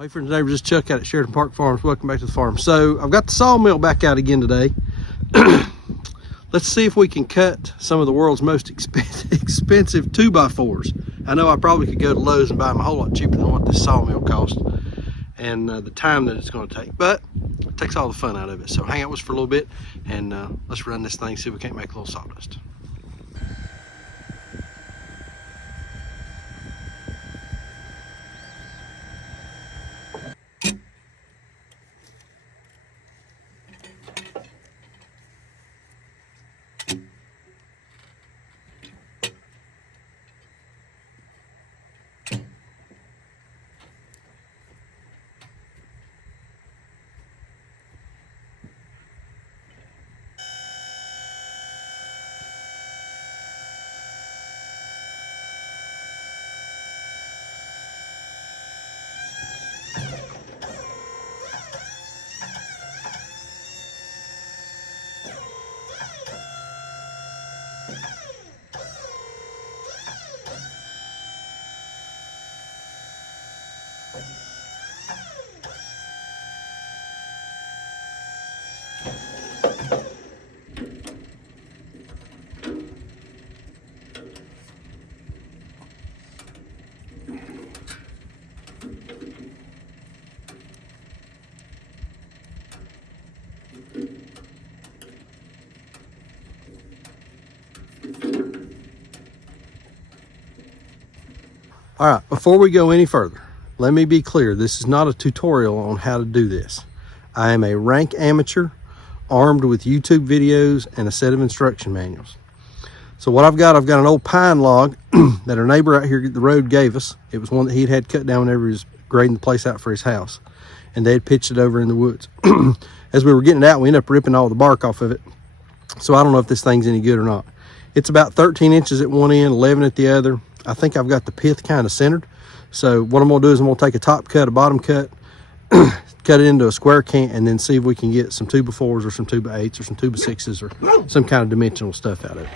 Hey friends and neighbors, this is Chuck out at Sheridan Park Farms. Welcome back to the farm. So I've got the sawmill back out again today. Let's see if we can cut some of the world's most expensive 2x4s. I know I probably could go to Lowe's and buy them a whole lot cheaper than what this sawmill cost and the time that it's going to take, but it takes all the fun out of it. So hang out with us for a little bit and let's run this thing, see if we can't make a little sawdust. All right, before we go any further, let me be clear. This is not a tutorial on how to do this. I am a rank amateur armed with YouTube videos and a set of instruction manuals. So what I've got an old pine log that our neighbor out here at the road gave us. It was one that he'd had cut down whenever he was grading the place out for his house. And they had pitched it over in the woods. As we were getting it out, we ended up ripping all the bark off of it. So I don't know if this thing's any good or not. It's about 13 inches at one end, 11 at the other. I think I've got the pith kind of centered. So what I'm gonna do is I'm gonna take a top cut, a bottom cut, cut it into a square cant, and then see if we can get some 2x4s or some 2x8s or some 2x6s or some kind of dimensional stuff out of it.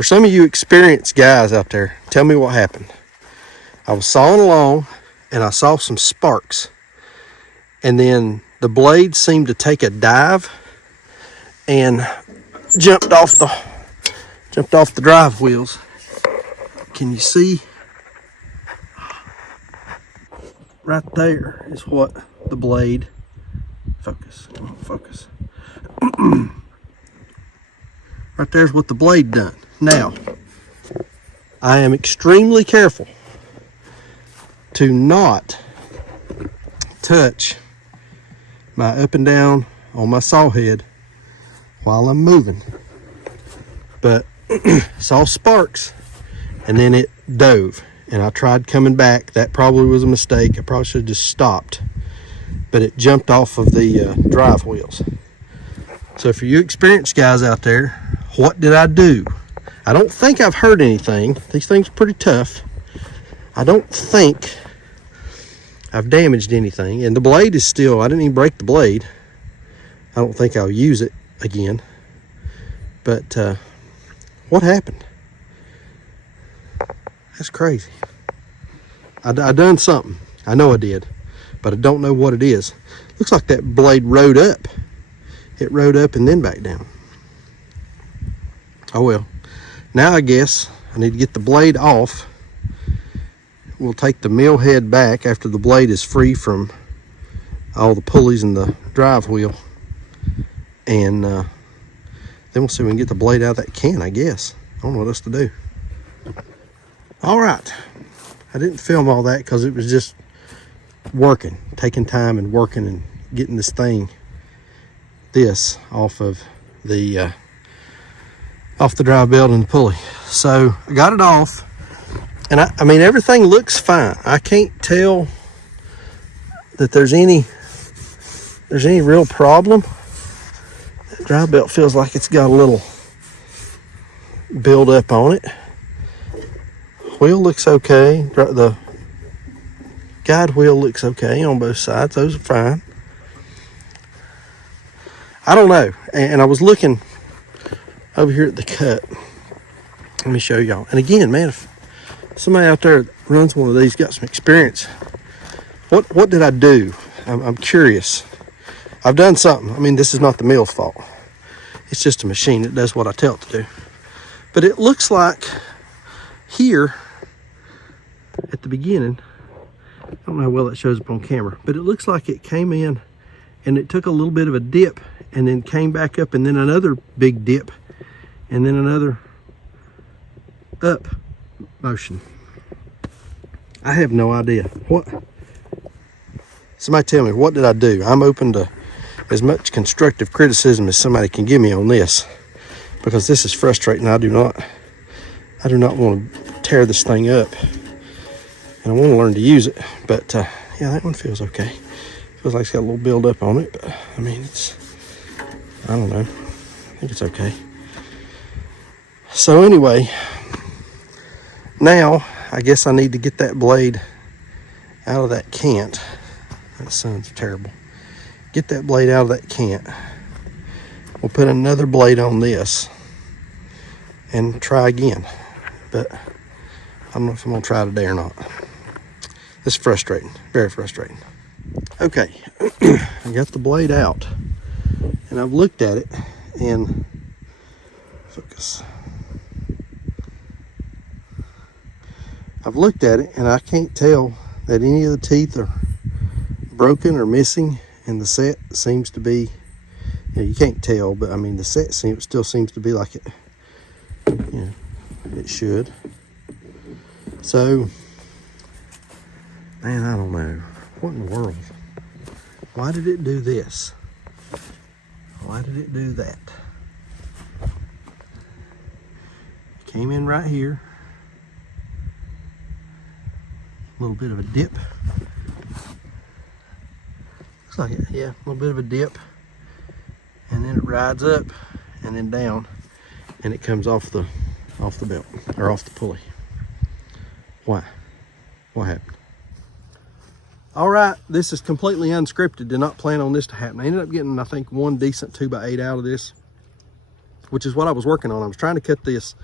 For some of you experienced guys out there, tell me what happened. I was sawing along and I saw some sparks, and then the blade seemed to take a dive and jumped off the drive wheels. Can you see? Right there is what the blade, focus, come on, focus. Right there's what the blade done. Now, I am extremely careful to not touch my up and down on my saw head while I'm moving. But saw sparks and then it dove, and I tried coming back. That probably was a mistake. I probably should have just stopped, but it jumped off of the drive wheels. So for you experienced guys out there, what did I do? I don't think I've hurt anything. These things are pretty tough. I don't think I've damaged anything, and the blade is still, I didn't even break the blade. I don't think I'll use it again. But what happened? That's crazy. I done something. I know I did, but I don't know what it is. Looks like that blade rode up. It rode up and then back down. Oh well. Now I guess I need to get the blade off. We'll take the mill head back after the blade is free from all the pulleys in the drive wheel, and then we'll see if we can get the blade out of that can, I guess. I don't know what else to do. All right, I didn't film all that because it was just working, taking time and working and getting this off of the drive belt and the pulley. So I got it off. And I mean, everything looks fine. I can't tell that there's any real problem. That drive belt feels like it's got a little build up on it. Wheel looks okay. The guide wheel looks okay on both sides. Those are fine. I don't know. And I was looking over here at the cut. Let me show y'all. And again, man, if somebody out there that runs one of these got some experience, what did I do? I'm curious. I've done something. I mean, this is not the mill's fault. It's just a machine that does what I tell it to do. But it looks like here at the beginning, I don't know how well that shows up on camera, but it looks like it came in and it took a little bit of a dip and then came back up, and then another big dip, and then another up motion. I have no idea. What? Somebody tell me, what did I do? I'm open to as much constructive criticism as somebody can give me on this, because this is frustrating. I do not want to tear this thing up, and I want to learn to use it. But yeah, that one feels okay. Feels like it's got a little build up on it, but I mean, I don't know. I think it's okay. So anyway, now I guess I need to get that blade out of that cant. That sun's terrible. Get that blade out of that cant. We'll put another blade on this and try again. But I don't know if I'm gonna try today or not. It's frustrating, very frustrating. Okay, I got the blade out and I've looked at it, and focus. I've looked at it and I can't tell that any of the teeth are broken or missing, and the set seems to be, you can't tell, but I mean the set still seems to be like it, it should. So, man, I don't know. What in the world? Why did it do this? Why did it do that? It came in right here. A little bit of a dip. Looks like it, yeah, a little bit of a dip. And then it rides up and then down, and it comes off the belt, or off the pulley. Why? What happened? All right, this is completely unscripted. Did not plan on this to happen. I ended up getting, I think, one decent 2x8 out of this, which is what I was working on. I was trying to cut this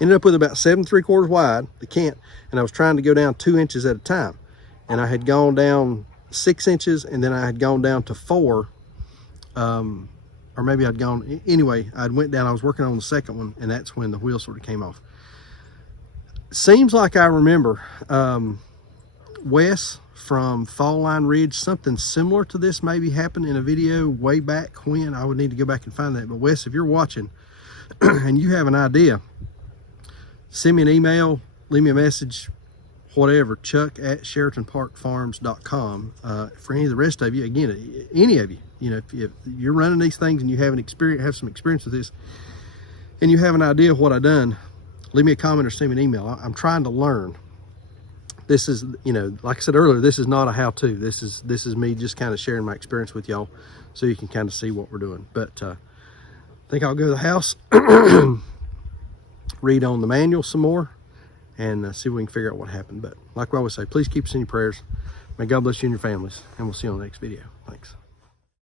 Ended up with about 7 3/4 wide, the cant, and I was trying to go down 2 inches at a time. And I had gone down 6 inches, and then I had gone down to 4, or maybe I'd gone, anyway, I went down, I was working on the second one, and that's when the wheel sort of came off. Seems like I remember Wes from Fall Line Ridge, something similar to this maybe happened in a video way back when. I would need to go back and find that. But Wes, if you're watching and you have an idea, send me an email, leave me a message, whatever, chuck@sheratonparkfarms.com. For any of the rest of you, again, any of you, you know, if you're running these things and you have some experience with this, and you have an idea of what I've done, leave me a comment or send me an email. I'm trying to learn. This is, you know, like I said earlier, this is not a how-to. This is me just kind of sharing my experience with y'all, so you can kind of see what we're doing. But I think I'll go to the house, read on the manual some more, and see if we can figure out what happened. But like I always say, please keep us in your prayers. May God bless you and your families, and we'll see you on the next video. Thanks.